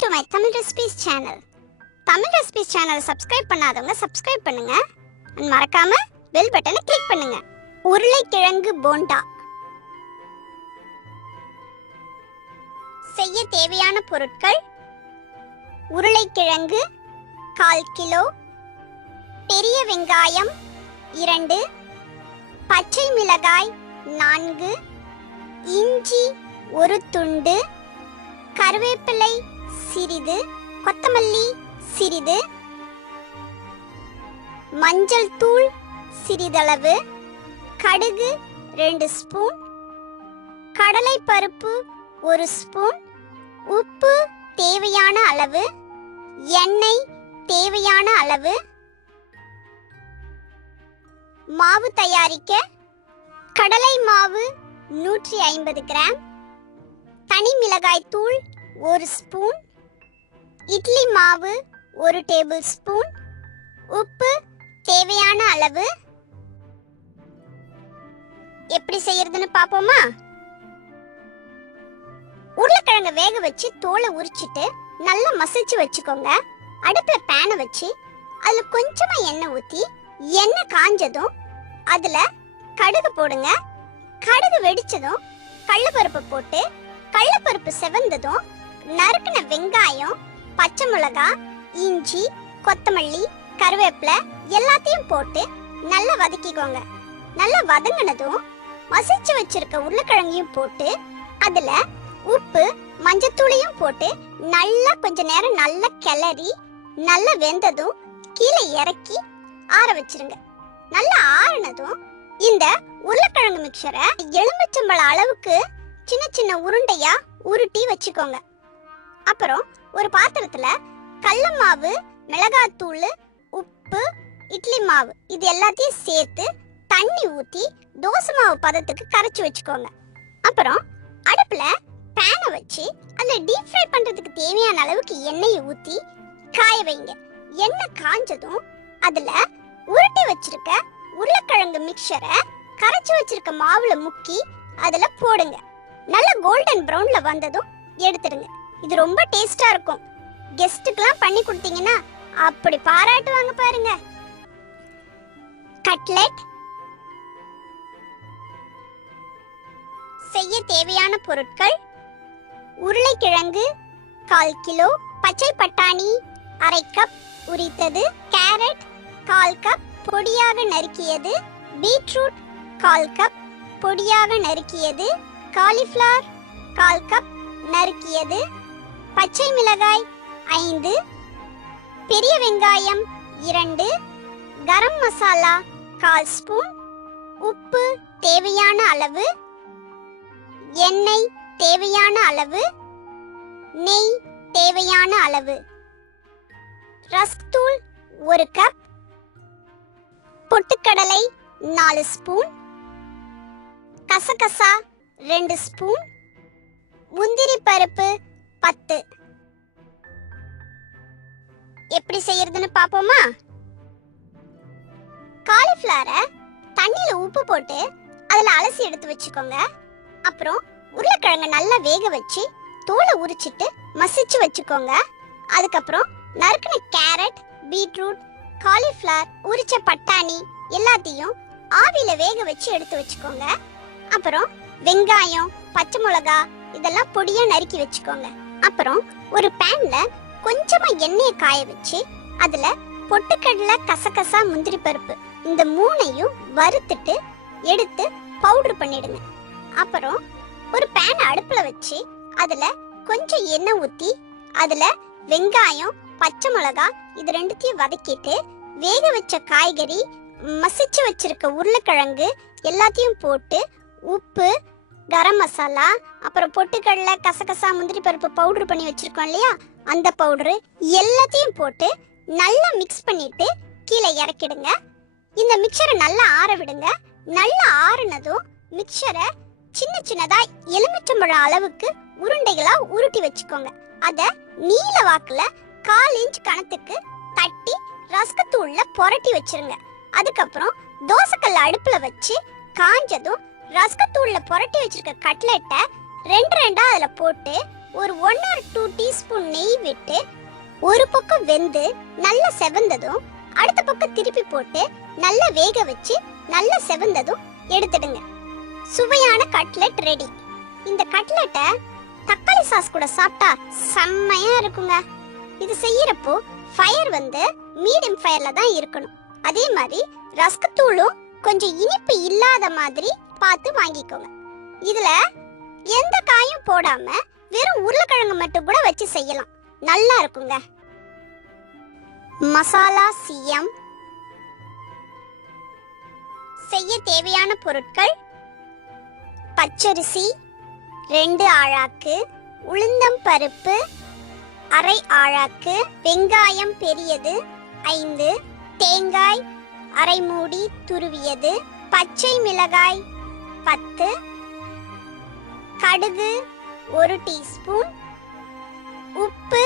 Welcome to my Tamil Recipes channel. Tamil Recipes channel subscribe பண்ணாதவங்க subscribe பண்ணுங்க. மறக்காம bell button-ஐ click பண்ணுங்க. உருளைக்கிழங்கு போண்டா. செய்ய தேவையான பொருட்கள்: உருளைக்கிழங்கு 1/4 கிலோ, பெரிய வெங்காயம் 2, பச்சை மிளகாய் 4, இஞ்சி 1 துண்டு, கருவேப்பிலை சிறிது, கொத்தமல்லி சிறிது, மஞ்சள் தூள் சிறிதளவு, கடுகு 2 ஸ்பூன், கடலை பருப்பு 1 ஸ்பூன், உப்பு தேவையான அளவு, எண்ணெய் தேவையான அளவு. மாவு தயாரிக்க: கடலை மாவு 150 கிராம், தனி மிளகாய் தூள் 1 ஸ்பூன், இட்லி மாவு 1 டேபிள் ஸ்பூன், உப்பு தேவையான அளவு. எப்படி செய்யறதுன்னு பாப்போமா? உருளைக்கிழங்கு வேக வச்சு தோலை உரிச்சிட்டு நல்லா மசிச்சு வச்சுக்கோங்க. அடுப்புல பேனை வச்சு அதுல கொஞ்சமா எண்ணெய் ஊத்தி, எண்ணெய் காஞ்சதும் அதுல கடுகு போடுங்க. கடுகு வெடிச்சதும் கடலைப்பருப்பு போட்டு, கடலைப்பருப்பு செவந்ததும் நறுக்கின வெங்காயம், பச்சை மிளகாய், இஞ்சி, கொத்தமல்லி, கருவேப்பிலை எல்லாத்தையும் போட்டு நல்லா வதக்கிக்கோங்க. நல்லா வதங்கினதும் மசிச்சு வச்சிருக்க உருளைக்கிழங்கையும் போட்டு அதுல உப்பு மஞ்சத்தூளையும் போட்டு நல்லா கொஞ்ச நேரம் நல்லா கிளறி, நல்லா வெந்ததும் கீழே இறக்கி ஆற வச்சிருங்க. நல்லா ஆறினதும் இந்த உருளைக்கிழங்கு மிக்சரை எலுமிச்சம்பழ அளவுக்கு சின்ன சின்ன உருண்டையா உருட்டி வச்சுக்கோங்க. அப்புறம் ஒரு பாத்திரத்துல கடல மாவு, மிளகாத்தூள், உப்பு, இட்லி மாவு இது எல்லாத்தையும் சேர்த்து தண்ணி ஊத்தி தோசை மாவு பதத்துக்கு கரைச்சி வச்சுக்கோங்க. அப்புறம் அடுப்புல பேனை வச்சு அதுல டீப் ஃப்ரை பண்றதுக்கு தேவையான அளவுக்கு எண்ணெயை ஊத்தி காய வைங்க. எண்ணெய் காஞ்சதும் அதுல உருட்டி வச்சிருக்க உருளைக்கிழங்கு மிக்சரை கரைச்சி வச்சிருக்க மாவுல முக்கி அதுல போடுங்க. நல்ல கோல்டன் பிரவுன்ல வந்ததும் எடுத்துடுங்க. இது ரொம்ப டேஸ்டா இருக்கும். கெஸ்ட்டுக்கெல்லாம் பண்ணி கொடுத்தீங்கன்னா அப்படி பாராட்டுவாங்க பாருங்க. கட்லெட் செய்ய தேவையான பொருட்கள்: உருளைக்கிழங்கு 1/4 கிலோ, பச்சை பட்டாணி 1/2 கப் உரித்தது, கேரட் 1/4 கப் பொடியாக நறுக்கியது, பீட்ரூட் 1/4 கப் பொடியாக நறுக்கியது, காலிஃப்ளவர் 1/4 கப் நறுக்கியது, பச்சை மிளகாய் 5, பெரிய வெங்காயம் 2, கரம் மசாலா 1/4 ஸ்பூன், உப்பு தேவையான அளவு, எண்ணெய் தேவையான அளவு, நெய் தேவையான அளவு, ரஸ்க் தூள் 1 கப், பொட்டுக்கடலை 4 ஸ்பூன், கசகசா 2 ஸ்பூன், முந்திரி பருப்பு 10. எப்படி செய்யறதுன்னு பாப்போமா? காலிஃப்ளவரை தண்ணியில உப்பு போட்டு அதுல அலசி எடுத்து வச்சுக்கோங்க. அப்புறம் உருளைக்கிழங்கு நல்லா வேக வச்சு தோலை உரிச்சிட்டு மசிச்சு வச்சுக்கோங்க. அதுக்கப்புறம் நறுக்கின கேரட், பீட்ரூட், காலிஃப்ளவர், உரிச்ச பட்டாணி எல்லாத்தையும் ஆவியில வேக வச்சு எடுத்து வச்சுக்கோங்க. அப்புறம் வெங்காயம், பச்சை மிளகாய் இதெல்லாம் பொடியா நறுக்கி வச்சுக்கோங்க. அப்புறம் ஒரு பேன்ல கொஞ்சமா எண்ணெயை காய வச்சு அதுல பொட்டுக்கடலை, கசகசா, முந்திரி பருப்பு இந்த 3ஐயும் வறுத்துட்டு எடுத்து பவுடர் பண்ணிடுங்க. அப்புறம் ஒரு பேன் அடுப்புல வச்சு அதுல கொஞ்சம் எண்ணெய் ஊத்தி அதுல வெங்காயம், பச்சை மிளகாய் இது ரெண்டுத்தையும் வதக்கிட்டு வேக வச்ச காய்கறி, மசிச்சு வச்சிருக்க உருளைக்கிழங்கு எல்லாத்தையும் போட்டு உப்பு, கரம் மசாலா, அப்புறம் பொட்டுக்கடலை, கசகசா, முந்திரி பருப்பு பவுடர் பண்ணி வச்சிருக்கோம் இல்லையா அந்த பவுடரு எல்லாத்தையும் போட்டு நல்லா மிக்ஸ் பண்ணிட்டு கீழே இறக்கிடுங்க. இந்த மிக்சரை நல்லா ஆற விடுங்க. நல்லா ஆறுனதும் மிக்சரை சின்ன சின்னதா எலுமிச்சம்பழம் அளவுக்கு உருண்டைகளா உருட்டி வச்சுக்கோங்க. அத நீல வாக்குல 1/4 இன்ச் கணத்துக்கு தட்டி ரஸ்க் தூள்ல புரட்டி வச்சிருங்க. அதுக்கப்புறம் தோசைக்கல்ல அடுப்புல வச்சு காஞ்சதும் ரஸ்க் தூள்ல புரட்டி வச்சிருக்க கட்லெட்டை 2 2 அதுல போட்டு ஒரு 1 or 2 டீஸ்பூன் நெய் விட்டு ஒரு பக்கம் வெந்து நல்லா செவந்ததும் அடுத்த பக்கம் திருப்பி போட்டு நல்லா வேக வச்சு நல்லா செவந்ததும் எடுத்துடுங்க. சுவையான கட்லெட் ரெடி. இந்த கட்லெட்டை தக்காளி சாஸ் கூட சாப்பிட்டா செம்மையா இருக்குங்க. இது செய்யறப்போ ஃபயர் மீடியம் ஃபயர்ல தான் இருக்கணும். அதே மாதிரி ரஸ்க் தூளும் கொஞ்சம் இனிப்பு இல்லாத மாதிரி பார்த்து வாங்கிக்கோங்க. இதுல எந்த காயும் போடாம வெறும் உருளைக்கிழங்கு மட்டும் கூட வச்சு செய்யலாம், நல்லா இருக்குங்க. மசாலா சிஎம் செய்ய தேவையான பொருட்கள்: பச்சரிசி 2 ஆழாக்கு, உளுந்தம் பருப்பு அரை ஆழாக்கு, வெங்காயம் பெரியது 5, தேங்காய் அரை மூடி துருவியது, பச்சை மிளகாய் 10, கடுகு 1 டீஸ்பூன், உப்பு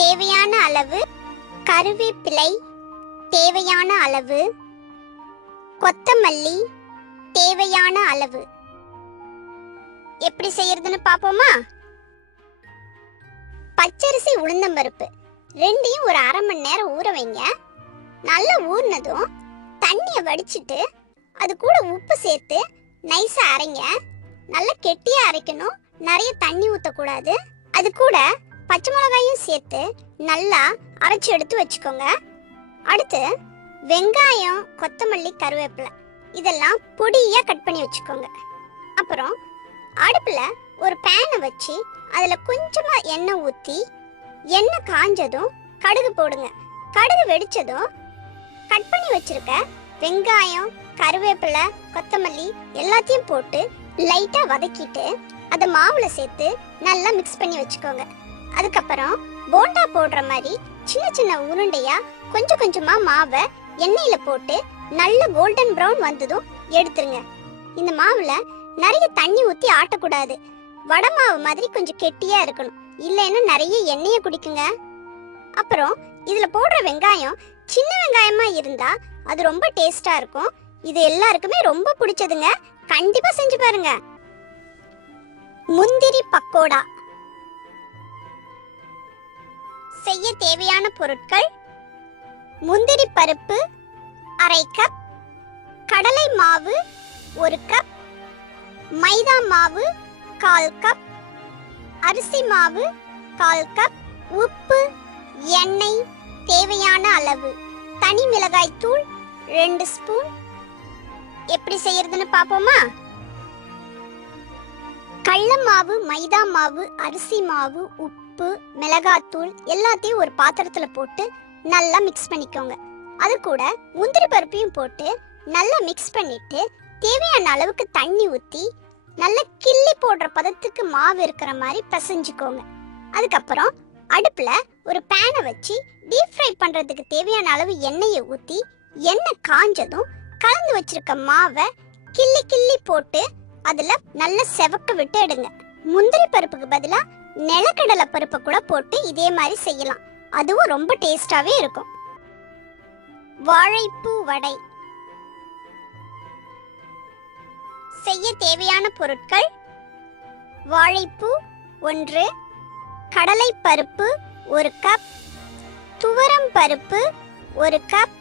தேவையான அளவு, கருவேப்பிலை தேவையான அளவு, கொத்தமல்லி தேவையான அளவு. எப்படி செய்யறதுன்னு பாப்போமா? பச்சரிசி உளுந்தம்பருப்பு ரெண்டையும் ஒரு அரை மணி நேரம் ஊற வைங்க. நல்லா ஊறினதும் தண்ணியை வடிச்சிட்டு அது கூட உப்பு சேர்த்து நைஸா அரைங்க. நல்லா கெட்டியா அரைக்கணும், நிறைய தண்ணி ஊற்றக்கூடாது. அது கூட பச்சை மிளகாயும் சேர்த்து நல்லா அரைச்சி எடுத்து வச்சுக்கோங்க. அடுத்து வெங்காயம், கொத்தமல்லி, கருவேப்பிலை இதெல்லாம் பொடியா கட் பண்ணி வச்சுக்கோங்க. அப்புறம் அடுப்புல ஒரு பேனை வச்சு அதுல கொஞ்சமா எண்ணெய் ஊற்றி எண்ணெய் காஞ்சதும் கடுகு போடுங்க. கடுகு வெடிச்சதும் கட் பண்ணி வச்சிருக்க வெங்காயம், கருவேப்பிலை, கொத்தமல்லி எல்லாத்தையும் போட்டு லைட்டா வதக்கிட்டு அதை மாவுல சேர்த்து நல்லா மிக்ஸ் பண்ணி வச்சுக்கோங்க. அதுக்கப்புறம் போண்டா போடுற மாதிரி சின்ன சின்ன உருண்டையா கொஞ்சம் கொஞ்சமா மாவை எண்ணெயில போட்டு நல்ல கோல்டன் ப்ரௌன் வந்ததும் எடுத்துருங்க. இந்த மாவுல நிறைய தண்ணி ஊத்தி ஆட்டக்கூடாது, வடை மாவு மாதிரி கொஞ்சம் கெட்டியா இருக்கணும், இல்லைன்னா நிறைய எண்ணெயை குடிக்குங்க. அப்புறம் இதுல போடுற வெங்காயம் சின்ன வெங்காயமா இருந்தா அது ரொம்ப டேஸ்டா இருக்கும். இது எல்லாருக்குமே ரொம்ப பிடிச்சதுங்க, கண்டிப்பா செஞ்சு பாருங்க. முந்திரி பக்கோடா செய்ய தேவையான பொருட்கள்: முந்திரி பருப்பு அரை கப், கடலை மாவு 1 கப், மைதா மாவு 1/4 கப், அரிசி மாவு 1/4 கப், உப்பு, எண்ணெய் தேவையான அளவு, தனி மிளகாய் தூள் 2 ஸ்பூன். எப்படி செய்யறதுன்னு பாப்போமா? கடல மாவு, மைதா மாவு, அரிசி மாவு, உப்பு, மிளகாத்தூள் எல்லாத்தையும் ஒரு பாத்திரத்துல போட்டு நல்லா மிக்ஸ் பண்ணிக்கோங்க. அது கூட முந்திரி பருப்பையும் போட்டு நல்லா மிக்ஸ் பண்ணிட்டு தேவையான அளவுக்கு தண்ணி ஊற்றி நல்லா கிள்ளி போடுற பதத்துக்கு மாவு இருக்கிற மாதிரி பிசைஞ்சுக்கோங்க. அதுக்கப்புறம் அடுப்புல ஒரு பேனை வச்சு டீப் ஃப்ரை பண்றதுக்கு தேவையான அளவு எண்ணெயை ஊற்றி எண்ணெய் காஞ்சதும் கலந்து வச்சிருக்க மாவை கிள்ளி கிள்ளி போட்டு அதுல நல்லா செவக்க விட்டு எடுங்க. முந்திரி பருப்புக்கு பதிலா நிலக்கடலை பருப்பை கூட போட்டு இதே மாதிரி செய்யலாம், அதுவும் ரொம்ப டேஸ்டாவே இருக்கும். வாழைப்பூ வடை செய்ய தேவையான பொருட்கள்: வாழைப்பூ 1, கடலை பருப்பு 1 கப், துவரம் பருப்பு 1 கப்,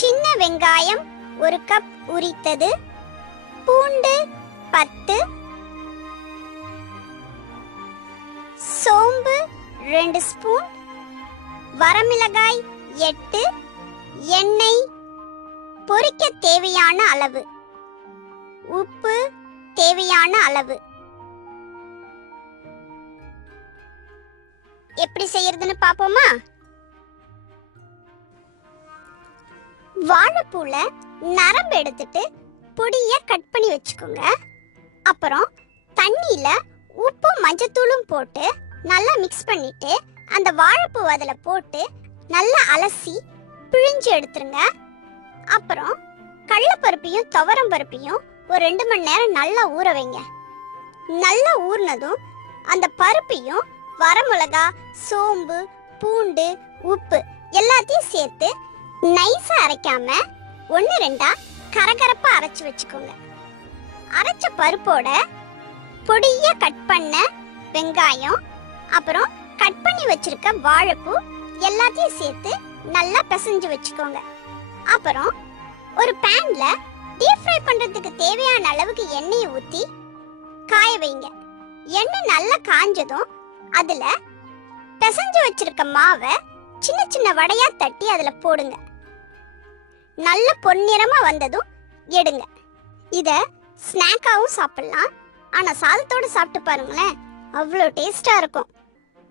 சின்ன வெங்காயம் 1 கப் உரித்தது, பூண்டு 10, சோம்பு 2 ஸ்பூன், வரமிளகாய் 8, எண்ணெய் பொரிக்க தேவையான அளவு, உப்பு தேவையான அளவு. எப்படி செய்யறதுன்னு பாப்போமா? வாழைப்பூல நரம்பு எடுத்துட்டு பொடியா கட் பண்ணி வச்சுக்கோங்க. அப்புறம் தண்ணியில உப்பும் மஞ்சத்தூளும் போட்டு நல்லா மிக்ஸ் பண்ணிட்டு அந்த வாழைப்பூ அதில் போட்டு நல்லா அலசி பிழிஞ்சு எடுத்துருங்க. அப்புறம் கடலைப்பருப்பையும் துவரம் பருப்பையும் ஒரு 2 மணி நேரம் நல்லா ஊற வைங்க. நல்லா ஊறினதும் அந்த பருப்பையும் வரமிளகா, சோம்பு, பூண்டு, உப்பு எல்லாத்தையும் சேர்த்து நைஸா அரைக்காம 1-2 கரகரப்பா அரைச்சு வச்சுக்கோங்க. அரைச்ச பருப்போட பொடியா கட் பண்ண வெங்காயம், அப்புறம் கட் பண்ணி வச்சிருக்க வாழைப்பூ எல்லாத்தையும் சேர்த்து நல்லா பிசைஞ்சு வச்சுக்கோங்க. அப்புறம் ஒரு பேன்ல டீப் ஃப்ரை பண்றதுக்கு தேவையான அளவுக்கு எண்ணெயை ஊத்தி காய வைங்க. எண்ணெய் நல்லா காஞ்சதும் அதுல பிசைஞ்சு வச்சிருக்க மாவை சின்ன சின்ன வடையா தட்டி அதுல போடுங்க. நல்ல பொன்னிறமா வந்ததும் எடுங்க. இத ஸ்நாக்காவும் சாப்பிடலாம். ஆனா சாதத்தோட சாப்பிட்டு பாருங்களேன், அவ்வளோ டேஸ்டா இருக்கும்.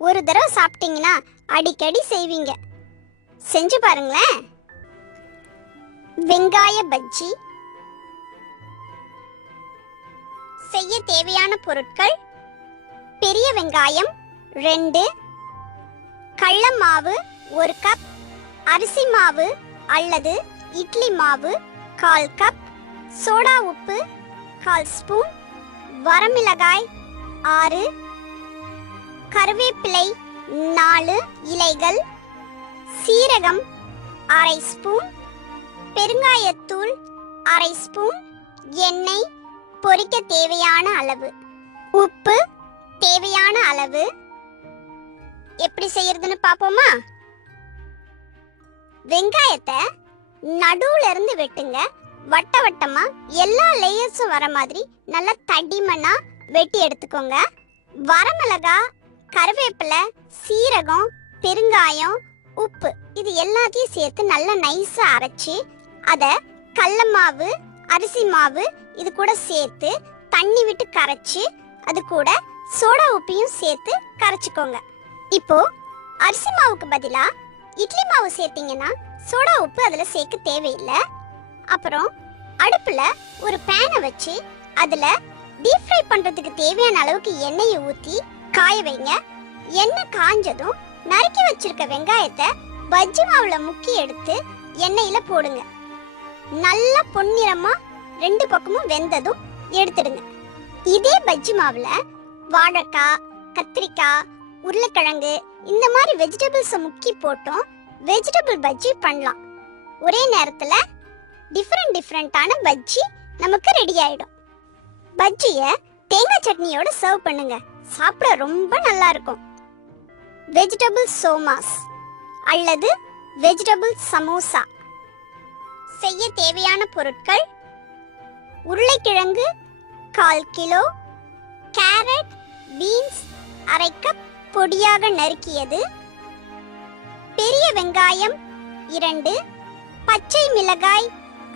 ஒரு தடவை சாப்பிட்டீங்கன்னா அடிக்கடி செய்வீங்க. செஞ்சு பாருங்களேன். வெங்காய பஜ்ஜி செய்ய தேவையான பொருட்கள்: பெரிய வெங்காயம் 2, கடலை மாவு 1 கப், அரிசி மாவு அல்லது இட்லி மாவு 1/4 கப், சோடா உப்பு 1/4 ஸ்பூன், வரமிளகாய் 6, கருவேப்பிலை 4 இலைகள், சீரகம் 1/2 ஸ்பூன், பெருங்காயத்தூள் 1/2 ஸ்பூன், எண்ணெய் பொரிக்க தேவையான அளவு, உப்பு தேவையான அளவு. எப்படி செய்யறதுன்னு பாப்போமா? வெங்காயத்தை நடுவுல இருந்து வெட்டுங்க. வட்ட வட்டமா எல்லா லேயர்ஸும் வர மாதிரி நல்லா தடிமனா வெட்டி எடுத்துக்கோங்க. வரமிளகாய், கருவேப்பிலை, சீரகம், பெருங்காயம், உப்பு இது எல்லாத்தையும் சேர்த்து நல்லா நைஸா அரைச்சி அதை கடலை மாவு, அரிசி மாவு இது கூட சேர்த்து தண்ணி விட்டு கரைச்சி அது கூட சோடா உப்பையும் சேர்த்து கரைச்சிக்கோங்க. இப்போ அரிசி மாவுக்கு பதிலா இட்லி மாவு சேர்த்தீங்கன்னா சோடா உப்பு அதுல சேர்க்க தேவையில்லை. அப்புறம் அடுப்புல ஒரு பேனை வச்சு அதுல டீப் ஃப்ரை பண்றதுக்கு தேவையான அளவுக்கு எண்ணெயை ஊத்தி காய வைங்க. எண்ணெய் காஞ்சதும் நறுக்கி வச்சிருக்க வெங்காயத்தை பஜ்ஜி மாவுல முக்கி எடுத்து எண்ணெயில போடுங்க. நல்ல பொன்னிறமா 2 பக்கமும் வெந்ததும் எடுத்துடுங்க. இதே பஜ்ஜி மாவுல வாழைக்காய், கத்திரிக்காய், உருளைக்கிழங்கு இந்த மாதிரி வெஜிடபிள்ஸை முக்கி போட்டோம் வெஜிடபிள் பஜ்ஜி பண்ணலாம். ஒரே நேரத்துல டிஃப்ரெண்டான பஜ்ஜி நமக்கு ரெடி ஆயிடும். பஜ்ஜியை தேங்காய் சட்னியோட சர்வ் பண்ணுங்க. சாப்பிட ரொம்ப நல்லா இருக்கும். வெஜிடபிள் சோமாஸ் அல்லது வெஜிடபிள் சமோசா செய்ய தேவையான பொருட்கள்: உருளைக்கிழங்கு 1/4 கிலோ, கேரட், பீன்ஸ் 1/2 கப் பொடியாக நறுக்கியது, பெரிய வெங்காயம் 2, பச்சை மிளகாய்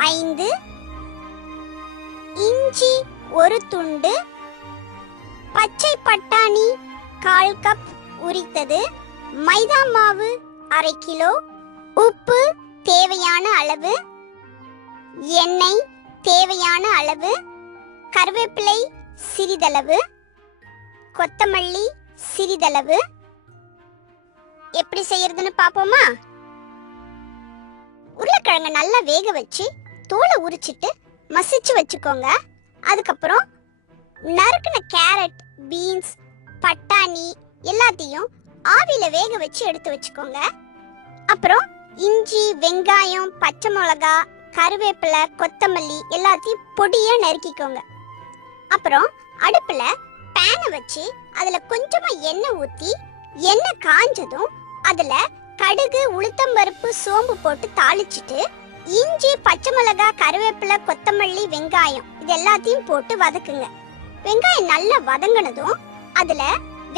5, இஞ்சி 1 துண்டு, பச்சை பட்டாணி 1/4 கப் உரித்தது, மைதா மாவு 1/2 கிலோ, உப்பு தேவையான அளவு, எண்ணெய் தேவையான அளவு, கருவேப்பிலை சிறிதளவு, கொத்தமல்லி சிறிதளவு. எப்படி செய்யறதுன்னு பாப்போமா? உருளைக்கிழங்க நல்லா வேக வச்சு தோலை உரிச்சிட்டு மசிச்சு வச்சுக்கோங்க. அதுக்கப்புறம் நறுக்குன கேரட், பீன்ஸ், பட்டாணி எல்லாத்தையும் ஆவியில வேக வச்சு எடுத்து வச்சுக்கோங்க. அப்புறம் இஞ்சி, வெங்காயம், பச்சை மிளகாய், கருவேப்பிலை, கொத்தமல்லி எல்லாத்தையும் பொடியா நறுக்கிக்கோங்க. அப்புறம் அடுப்புல பேனை வச்சு அதுல கொஞ்சமா எண்ணெய் ஊத்தி எண்ணெய் காஞ்சதும் அதுல கடுகு, உளுத்தம்பருப்பு, சோம்பு போட்டு தாளிச்சிட்டு இஞ்சி, பச்சை மிளகாய், கருவேப்பிலை, கொத்தமல்லி, வெங்காயம் இது எல்லாத்தையும் போட்டு வதக்குங்க. வெங்காயம் நல்லா வதங்கினதும் அதுல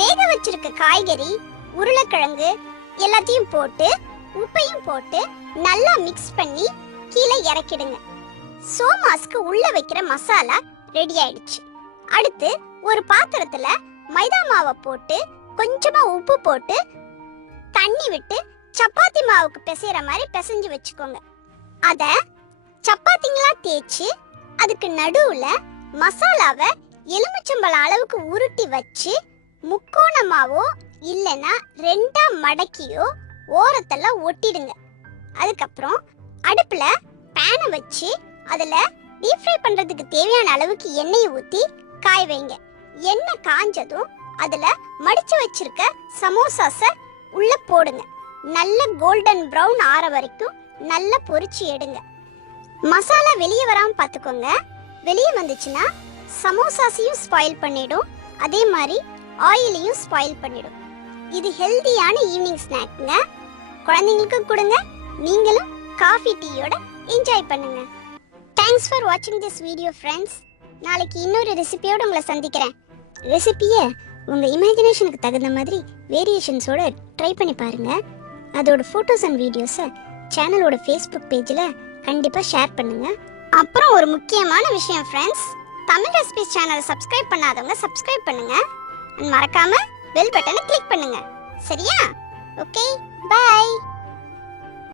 வேக வச்சிருக்க காய்கறி, உருளைக்கிழங்கு எல்லாத்தையும் போட்டு உப்பையும் போட்டு நல்லா மிக்ஸ் பண்ணி கீழே இறக்கிடுங்க. சோமாஸ்க்கு உள்ள வைக்கிற மசாலா ரெடி ஆயிடுச்சு. அடுத்து ஒரு பாத்திரத்துல மைதா மாவை போட்டு கொஞ்சமா உப்பு போட்டு தண்ணி விட்டு சப்பாத்தி மாவுக்கு பிசைற மாதிரி பிசைஞ்சு வச்சுக்கோங்க. அத சப்பாத்திங்களா தேய்ச்சி அதுக்கு நடுவுல மசாலாவை எலுமிச்சம்பழம் அளவுக்கு உருட்டி வச்சு முக்கோணமாவோ இல்லைன்னா 2ஆ மடக்கியோ ஓரத்தெல்லாம் ஒட்டிடுங்க. அதுக்கப்புறம் அடுப்புல பேனை வச்சு அதுல டீப் ஃப்ரை பண்றதுக்கு தேவையான அளவுக்கு எண்ணெயை ஊத்தி காய வைங்க. எண்ணெய் காஞ்சதும் அதுல மடிச்சு வச்சிருக்க சமோசாஸ உள்ள போடுங்க. நல்ல கோல்டன் பிரவுன் ஆற வரைக்கும் நல்லா பொரிச்சு எடுங்க. மசாலா வெளியே வராம பாத்துக்கோங்க. வெளியே வந்துச்சுன்னா சமோசாஸையும் ஸ்பாயில் பண்ணிடும். அதே மாதிரி ஆயிலையும் ஸ்பாயில் பண்ணிடும். இது ஹெல்தியான ஈவினிங் ஸ்நாக்ங்க. குழந்தைங்களுக்கும் கொடுங்க, நீங்களும் காஃபி டீயோட என்ஜாய் பண்ணுங்க. தேங்க்ஸ் ஃபார் வாட்சிங் திஸ் வீடியோ ஃப்ரெண்ட்ஸ். நாளைக்கு இன்னொரு ரெசிபியோட உங்களை சந்திக்கிறேன். ரெசிபியை உங்கள் இமேஜினேஷனுக்கு தகுந்த மாதிரி வேரியேஷன்ஸோட ட்ரை பண்ணி பாருங்க. அதோட ஃபோட்டோஸ் அண்ட் வீடியோஸை சேனலோட ஃபேஸ்புக் பேஜில் கண்டிப்பாக ஷேர் பண்ணுங்க. அப்புறம் ஒரு முக்கியமான விஷயம் ஃப்ரெண்ட்ஸ், தமிழ் ரெசிபிஸ் சேனலை சப்ஸ்கிரைப் பண்ணாதவங்க சப்ஸ்கிரைப் பண்ணுங்க. மறக்காம பெல் பட்டனை கிளிக் பண்ணுங்க. சரியா? Okay, by.